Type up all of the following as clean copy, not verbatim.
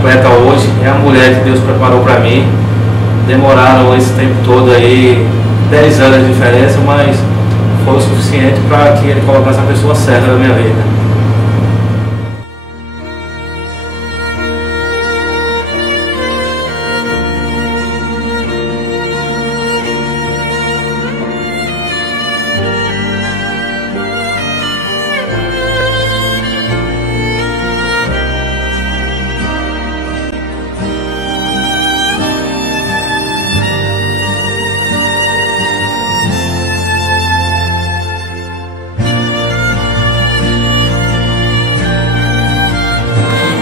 completa hoje, é a mulher que Deus preparou para mim. Demoraram esse tempo todo aí, 10 anos de diferença, mas foi o suficiente para que Ele colocasse a pessoa certa na minha vida.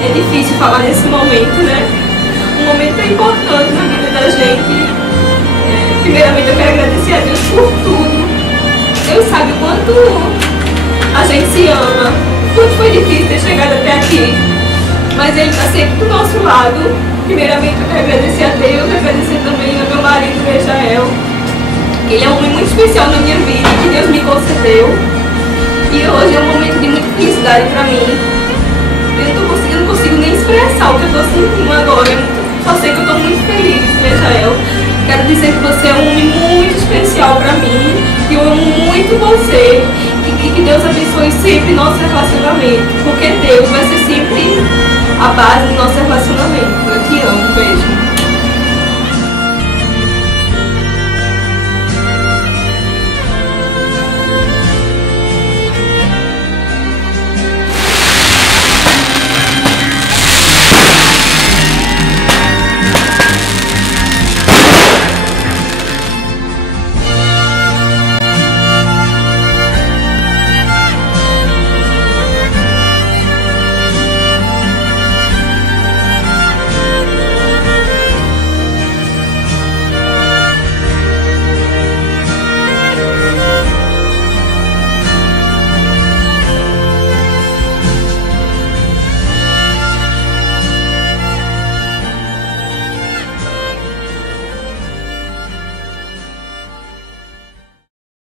É difícil falar nesse momento, né? Um momento tão importante na vida da gente. Primeiramente eu quero agradecer a Deus por tudo. Deus sabe o quanto a gente se ama, quanto foi difícil ter chegado até aqui. Mas Ele está sempre do nosso lado. Primeiramente eu quero agradecer a Deus, agradecer também ao meu marido, Israel. Ele é um homem muito especial na minha vida, que Deus me concedeu. E hoje é um momento de muita felicidade para mim. Eu não consigo nem expressar o que eu estou sentindo agora. Só sei que eu estou muito feliz, Israel. Quero dizer que você é um homem muito especial para mim, que eu amo muito você e que Deus abençoe sempre nosso relacionamento, porque Deus vai ser sempre a base do nosso relacionamento. Eu te amo, beijo.